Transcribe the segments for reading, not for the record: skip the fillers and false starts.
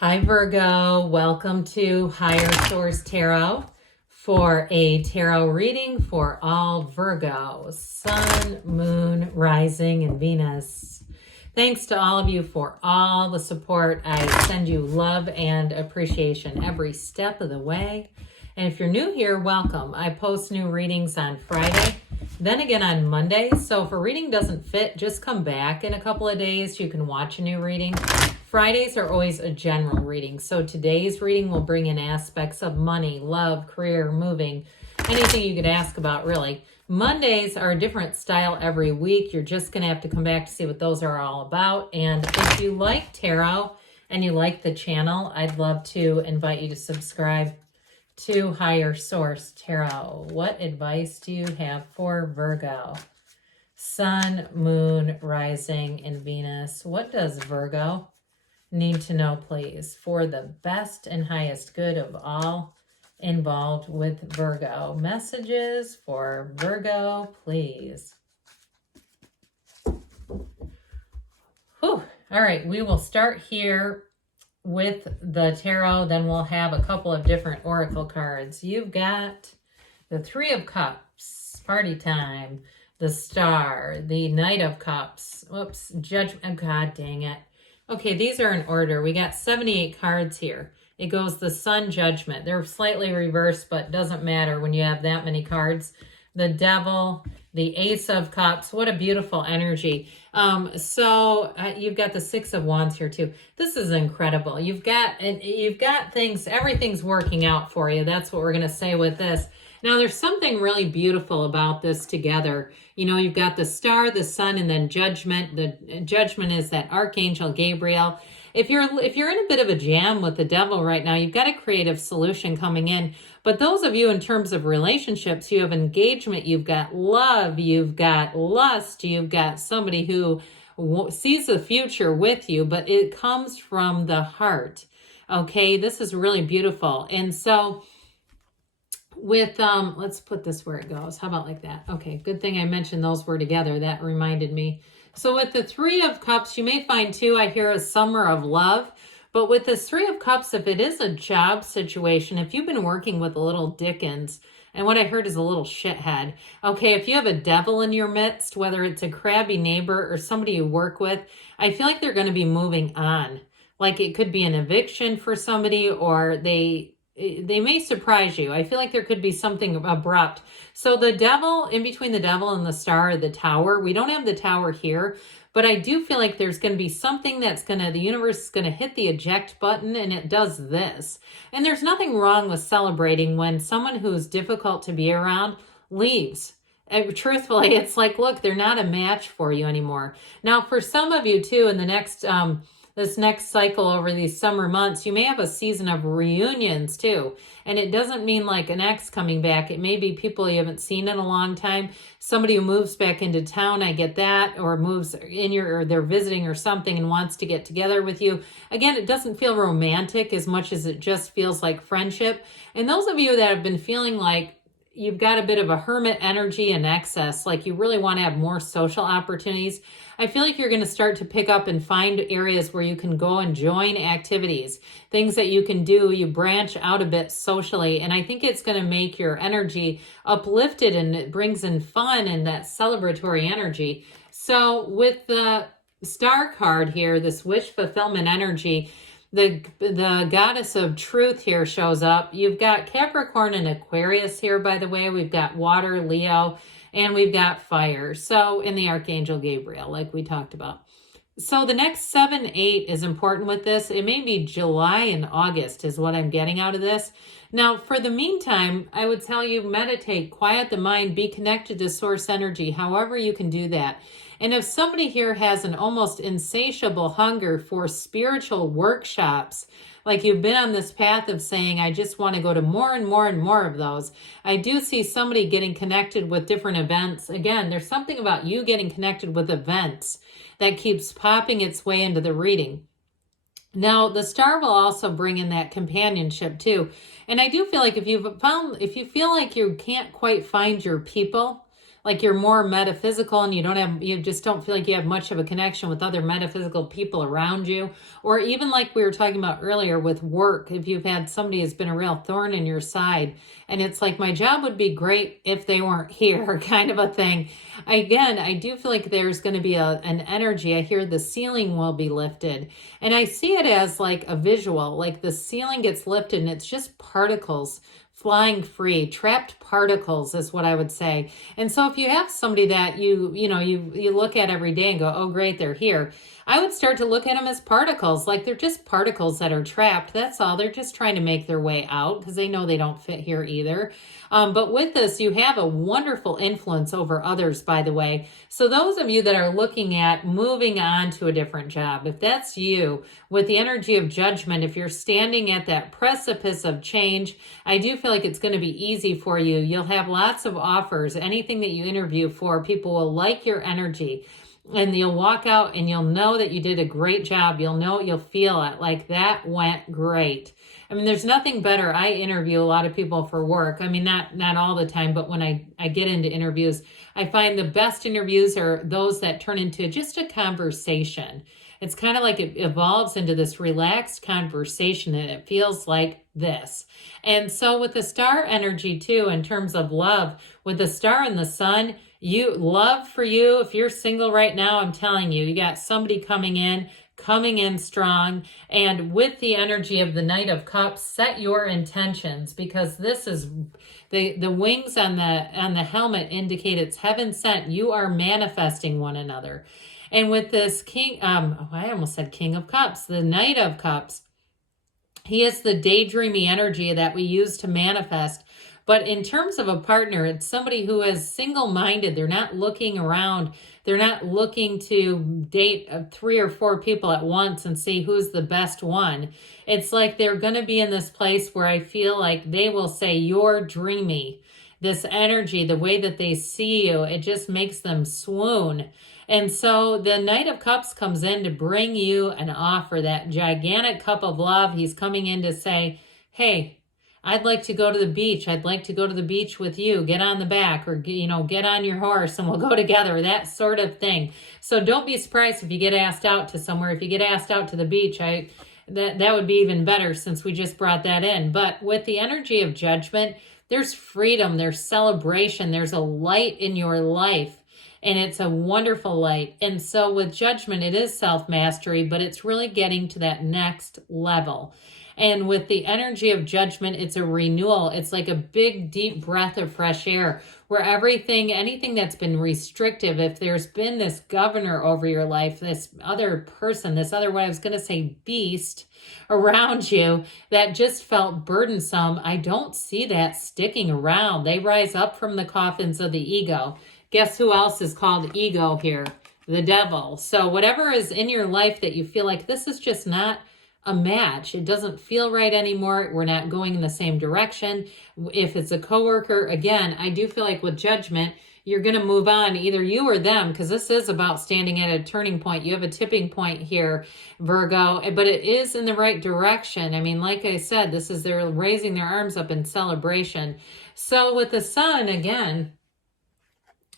Hi Virgo, welcome to Higher Source Tarot for a tarot reading for all Virgo, Sun, Moon, Rising, and Venus. Thanks to all of you for all the support. I send you love and appreciation every step of the way. And if you're new here, welcome. I post new readings on Friday, then again on Monday. So if a reading doesn't fit, just come back in a couple of days. You can watch a new reading. Fridays are always a general reading. So today's reading will bring in aspects of money, love, career, moving, anything you could ask about, really. Mondays are a different style every week. You're just going to have to come back to see what those are all about. And if you like tarot and you like the channel, I'd love to invite you to subscribe to Higher Source Tarot. What advice do you have for Virgo? Sun, Moon, Rising, and Venus. What does Virgo need to know, please, for the best and highest good of all involved with Virgo? Messages for Virgo, please. Whew. All right, we will start here with the tarot, then we'll have a couple of different oracle cards. You've got the Three of Cups, party time, the Star, the Knight of Cups, whoops, Judgment, God dang it. Okay, these are in order. We got 78 cards here. It goes the Sun, Judgment. They're slightly reversed, but doesn't matter when you have that many cards. The Devil, the Ace of Cups. What a beautiful energy. You've got the Six of Wands here too. This is incredible. You've got things, everything's working out for you. That's what we're going to say with this. Now, there's something really beautiful about this together. You know, you've got the Star, the Sun, and then Judgment. The Judgment is that Archangel Gabriel. If you're in a bit of a jam with the Devil right now, you've got a creative solution coming in. But those of you in terms of relationships, you have engagement, you've got love, you've got lust, you've got somebody who sees the future with you, but it comes from the heart. Okay, this is really beautiful. And so with, let's put this where it goes. How about like that? Okay, good thing I mentioned those were together. That reminded me. So with the Three of Cups, you may find too, I hear a summer of love. But with this Three of Cups, if it is a job situation, if you've been working with a little Dickens, and what I heard is a little shithead. Okay, if you have a devil in your midst, whether it's a crabby neighbor or somebody you work with, I feel like they're going to be moving on. Like it could be an eviction for somebody, or they may surprise you. I feel like there could be something abrupt. So the Devil, in between the Devil and the Star, the Tower, we don't have the Tower here, but I do feel like there's going to be something that's the universe is going to hit the eject button, and it does this. And there's nothing wrong with celebrating when someone who's difficult to be around leaves. And truthfully, it's like, look, they're not a match for you anymore. Now, for some of you too, in the next, this next cycle over these summer months, you may have a season of reunions too. And it doesn't mean like an ex coming back. It may be people you haven't seen in a long time. Somebody who moves back into town, I get that, or moves in or they're visiting or something and wants to get together with you. Again, it doesn't feel romantic as much as it just feels like friendship. And those of you that have been feeling like you've got a bit of a hermit energy in excess, like you really want to have more social opportunities, I feel like you're going to start to pick up and find areas where you can go and join activities, things that you can do. You branch out a bit socially, and I think it's going to make your energy uplifted, and it brings in fun and that celebratory energy. So with the Star card here, this wish fulfillment energy, the goddess of truth here shows up. You've got Capricorn and Aquarius here, by the way. We've got water, Leo, and we've got fire. So in the Archangel Gabriel, like we talked about. So the next 7, 8 is important with this. It may be July and August is what I'm getting out of this. Now, for the meantime, I would tell you, meditate, quiet the mind, be connected to source energy, however you can do that. And if somebody here has an almost insatiable hunger for spiritual workshops, like you've been on this path of saying, I just want to go to more and more and more of those, I do see somebody getting connected with different events. Again, there's something about you getting connected with events that keeps popping its way into the reading. Now, the Star will also bring in that companionship too. And I do feel like if you feel like you can't quite find your people, like you're more metaphysical and you just don't feel like you have much of a connection with other metaphysical people around you. Or even like we were talking about earlier with work, if you've had somebody who's been a real thorn in your side and it's like, my job would be great if they weren't here, kind of a thing. Again, I do feel like there's going to be an energy. I hear the ceiling will be lifted. And I see it as like a visual, like the ceiling gets lifted and it's just particles flying free. Trapped particles is what I would say. And so if you have somebody that you look at every day and go, oh great, they're here, I would start to look at them as particles, like they're just particles that are trapped. That's all. They're just trying to make their way out because they know they don't fit here either. But with this, you have a wonderful influence over others, by the way. So those of you that are looking at moving on to a different job, if that's you, with the energy of judgment, if you're standing at that precipice of change, I do feel like it's going to be easy for you. You'll have lots of offers. Anything that you interview for, people will like your energy. And you'll walk out and you'll know that you did a great job. You'll feel it, like that went great. I mean, there's nothing better. I interview a lot of people for work. I mean, not all the time, but when I get into interviews, I find the best interviews are those that turn into just a conversation. It's kind of like it evolves into this relaxed conversation and it feels like this. And so with the star energy too, in terms of love, with the star and the sun, love for you, if you're single right now, I'm telling you, you got somebody coming in strong. And with the energy of the Knight of Cups, set your intentions, because this is the wings on the helmet indicate it's heaven sent. You are manifesting one another. And with this king, I almost said King of Cups, the Knight of Cups, he is the daydreamy energy that we use to manifest. But in terms of a partner, it's somebody who is single-minded. They're not looking around. They're not looking to date 3 or 4 people at once and see who's the best one. It's like they're going to be in this place where I feel like they will say, you're dreamy. This energy, the way that they see you, it just makes them swoon. And so the Knight of Cups comes in to bring you an offer, that gigantic cup of love. He's coming in to say, hey, I'd like to go to the beach. I'd like to go to the beach with you. Get on the back, or, get on your horse and we'll go together, that sort of thing. So don't be surprised if you get asked out to somewhere. If you get asked out to the beach, that would be even better since we just brought that in. But with the energy of judgment, there's freedom, there's celebration, there's a light in your life. And it's a wonderful light. And so with judgment, it is self-mastery, but it's really getting to that next level. And with the energy of judgment, it's a renewal. It's like a big, deep breath of fresh air where anything that's been restrictive, if there's been this governor over your life, this other person, what I was going to say beast around you that just felt burdensome, I don't see that sticking around. They rise up from the coffins of the ego. Guess who else is called ego here? The devil. So whatever is in your life that you feel like this is just not a match, it doesn't feel right anymore, we're not going in the same direction. If it's a coworker, again, I do feel like with judgment, you're going to move on, either you or them, because this is about standing at a turning point. You have a tipping point here, Virgo, but it is in the right direction. I mean, like I said, they're raising their arms up in celebration. So with the sun, again,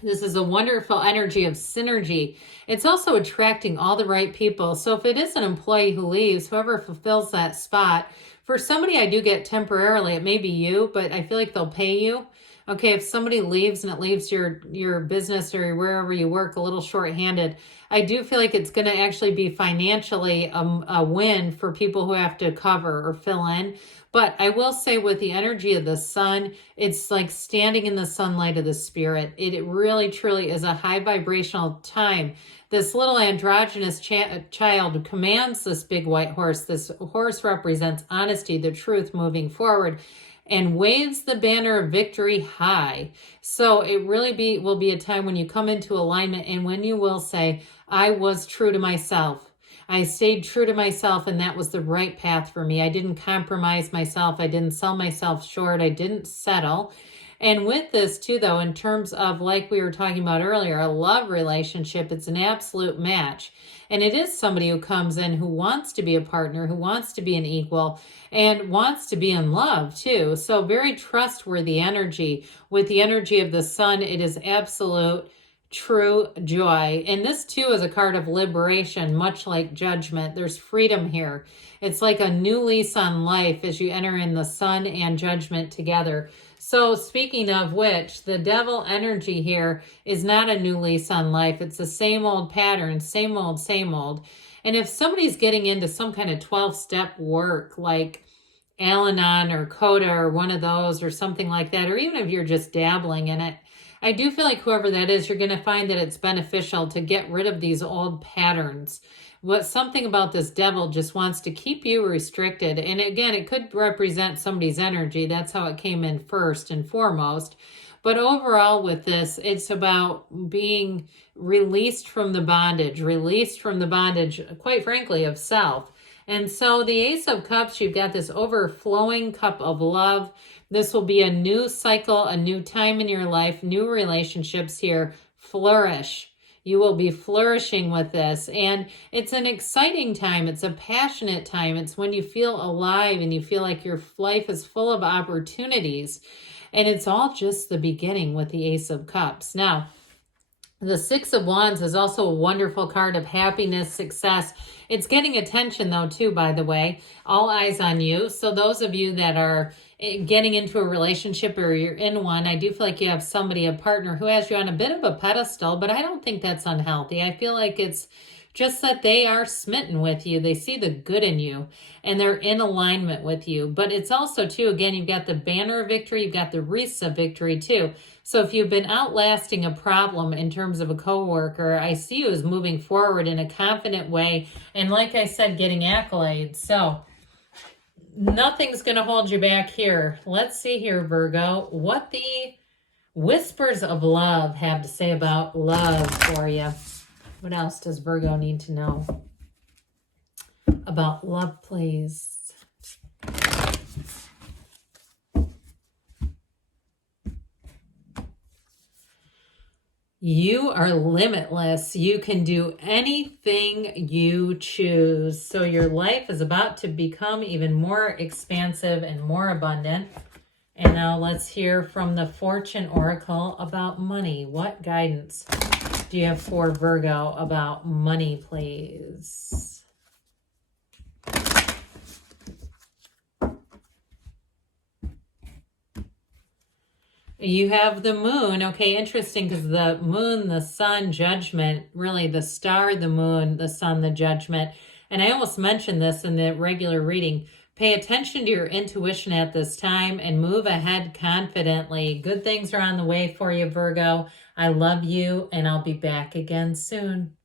this is a wonderful energy of synergy. It's also attracting all the right people. So if it is an employee who leaves, whoever fulfills that spot, for somebody I do get temporarily, it may be you, but I feel like they'll pay you. Okay, if somebody leaves and it leaves your business or wherever you work a little short-handed, I do feel like it's going to actually be financially a win for people who have to cover or fill in. But I will say with the energy of the sun, it's like standing in the sunlight of the spirit. It really, truly is a high vibrational time. This little androgynous child commands this big white horse. This horse represents honesty, the truth moving forward, and waves the banner of victory high. So it really will be a time when you come into alignment and when you will say, I was true to myself. I stayed true to myself, and that was the right path for me. I didn't compromise myself. I didn't sell myself short. I didn't settle. And with this too, though, in terms of, like we were talking about earlier, a love relationship, it's an absolute match. And it is somebody who comes in who wants to be a partner, who wants to be an equal, and wants to be in love too. So very trustworthy energy. With the energy of the sun, it is absolute true joy. And this too is a card of liberation, much like Judgment. There's freedom here. It's like a new lease on life as you enter in the sun and Judgment together. So speaking of which, the Devil energy here is not a new lease on life. It's the same old pattern, same old, same old. And if somebody's getting into some kind of 12-step work like Al-Anon or Coda or one of those or something like that, or even if you're just dabbling in it, I do feel like whoever that is, you're going to find that it's beneficial to get rid of these old patterns. Something about this Devil just wants to keep you restricted. And again, it could represent somebody's energy. That's how it came in first and foremost. But overall with this, it's about being released from the bondage, quite frankly, of self. And so the Ace of Cups, you've got this overflowing cup of love. This will be a new cycle, a new time in your life, new relationships here. Flourish. You will be flourishing with this. And it's an exciting time. It's a passionate time. It's when you feel alive and you feel like your life is full of opportunities. And it's all just the beginning with the Ace of Cups. Now, the Six of Wands is also a wonderful card of happiness, success. It's getting attention though too, by the way. All eyes on you. So those of you that are getting into a relationship or you're in one, I do feel like you have somebody, a partner who has you on a bit of a pedestal, but I don't think that's unhealthy. I feel like it's just that they are smitten with you. They see the good in you and they're in alignment with you. But it's also too, again, you've got the banner of victory, you've got the wreaths of victory too. So if you've been outlasting a problem in terms of a coworker, I see you as moving forward in a confident way. And like I said, getting accolades. So nothing's going to hold you back here. Let's see here, Virgo, what the whispers of love have to say about love for you. What else does Virgo need to know about love, please? You are limitless. You can do anything you choose. So your life is about to become even more expansive and more abundant. And now let's hear from the Fortune Oracle about money. What guidance do you have for Virgo about money, please? You have the moon. Okay, interesting, because the moon, the sun, judgment, really the star, the moon, the sun, the judgment. And I almost mentioned this in the regular reading. Pay attention to your intuition at this time and move ahead confidently. Good things are on the way for you, Virgo. I love you, and I'll be back again soon.